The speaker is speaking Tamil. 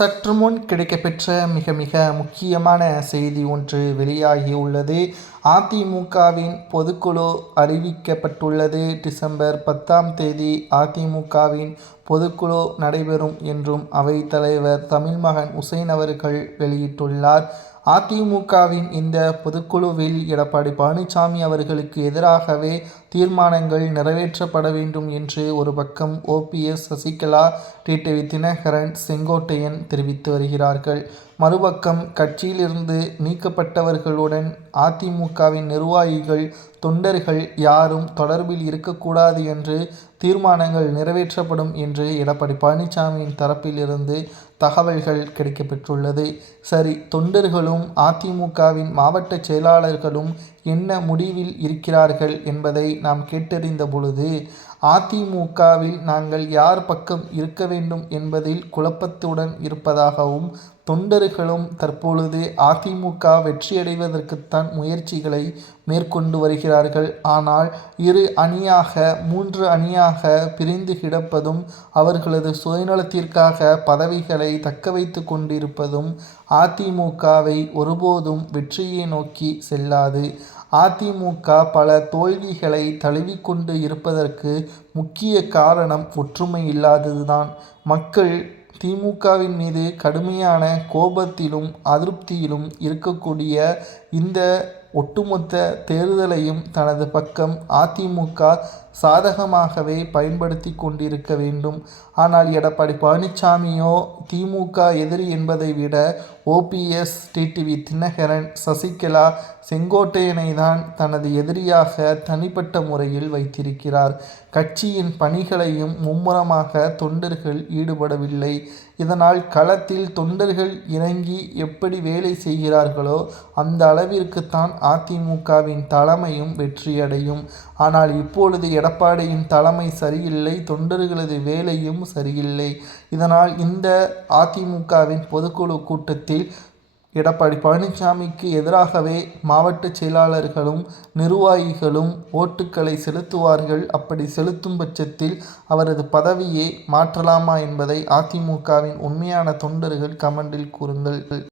சற்று முன் கிடைக்கப்பெற்ற மிக மிக முக்கியமான செய்தி ஒன்று வெளியாகியுள்ளது. அதிமுகவின் பொதுக்குழு அறிவிக்கப்பட்டுள்ளது. டிசம்பர் 10ஆம் தேதி அதிமுகவின் பொதுக்குழு நடைபெறும் என்றும் அவைத்தலைவர் தமிழ்மகன் உசேன் அவர்கள் வெளியிட்டுள்ளார். அதிமுகவின் இந்த பொதுக்குழுவில் எடப்பாடி பழனிசாமி அவர்களுக்கு எதிராகவே தீர்மானங்கள் நிறைவேற்றப்பட வேண்டும் என்று ஒரு பக்கம் ஓபிஎஸ், சசிகலா, டிடிவி தினகரன், செங்கோட்டையன் தெரிவித்து வருகிறார்கள். மறுபக்கம் கட்சியிலிருந்து நீக்கப்பட்டவர்களுடன் அதிமுகவின் நிர்வாகிகள், தொண்டர்கள் யாரும் தொடர்பில் இருக்கக்கூடாது என்று தீர்மானங்கள் நிறைவேற்றப்படும் என்று எடப்பாடி பழனிசாமியின் தரப்பிலிருந்து தகவல்கள் கிடைக்கப்பெற்றுள்ளது. சரி, தொண்டர்களும் அதிமுகவின் மாவட்ட செயலாளர்களும் என்ன முடிவில் இருக்கிறார்கள் என்பதை நாம் கேட்டறிந்த பொழுது, அதிமுகவில் நாங்கள் யார் பக்கம் இருக்க வேண்டும் என்பதில் குழப்பத்துடன் இருப்பதாகவும், தொண்டர்களும் தற்பொழுது அதிமுக வெற்றியடைவதற்குத்தான் முயற்சிகளை மேற்கொண்டு வருகிறார்கள். ஆனால் 2 அணியாக 3 அணியாக பிரிந்து கிடப்பதும், அவர்களது சுயநலத்திற்காக பதவிகளை தக்க வைத்து கொண்டிருப்பதும் அதிமுகவை ஒருபோதும் வெற்றியை நோக்கி செல்லாது. அதிமுக பல தோல்விகளை தழுவிக்கொண்டு இருப்பதற்கு முக்கிய காரணம் ஒற்றுமை இல்லாததுதான். மக்கள் திமுகவின் மீது கடுமையான கோபத்திலும் அதிருப்தியிலும் இருக்கக்கூடிய இந்த ஒட்டுமொத்த தேர்தலையும் தனது பக்கம் அதிமுக சாதகமாகவே பயன்படுத்தி கொண்டிருக்க வேண்டும். ஆனால் எடப்பாடி பழனிசாமியோ திமுக எதிரி என்பதை விட ஓபிஎஸ், டிடிவி தினகரன், சசிகலா, செங்கோட்டையனை தான் தனது எதிரியாக தனிப்பட்ட முறையில் வைத்திருக்கிறார். கட்சியின் பணிகளையும் மும்முரமாக தொண்டர்கள் ஈடுபடவில்லை. இதனால் களத்தில் தொண்டர்கள் இறங்கி எப்படி வேலை செய்கிறார்களோ அந்த அளவிற்குத்தான் அதிமுகவின் தலைமையும் வெற்றியடையும். ஆனால் இப்பொழுது எடப்பாடியின் தலைமை சரியில்லை, தொண்டர்களது வேலையும் சரியில்லை. இதனால் இந்த அதிமுகவின் பொதுக்குழு கூட்டத்தில் எடப்பாடி பழனிசாமிக்கு எதிராகவே மாவட்ட செயலாளர்களும் நிர்வாகிகளும் ஓட்டுக்களை செலுத்துவார்கள். அப்படி செலுத்தும் பட்சத்தில் அவரது பதவியை மாற்றலாமா என்பதை அதிமுகவின் உண்மையான தொண்டர்கள் கமெண்டில் கூறுங்கள்.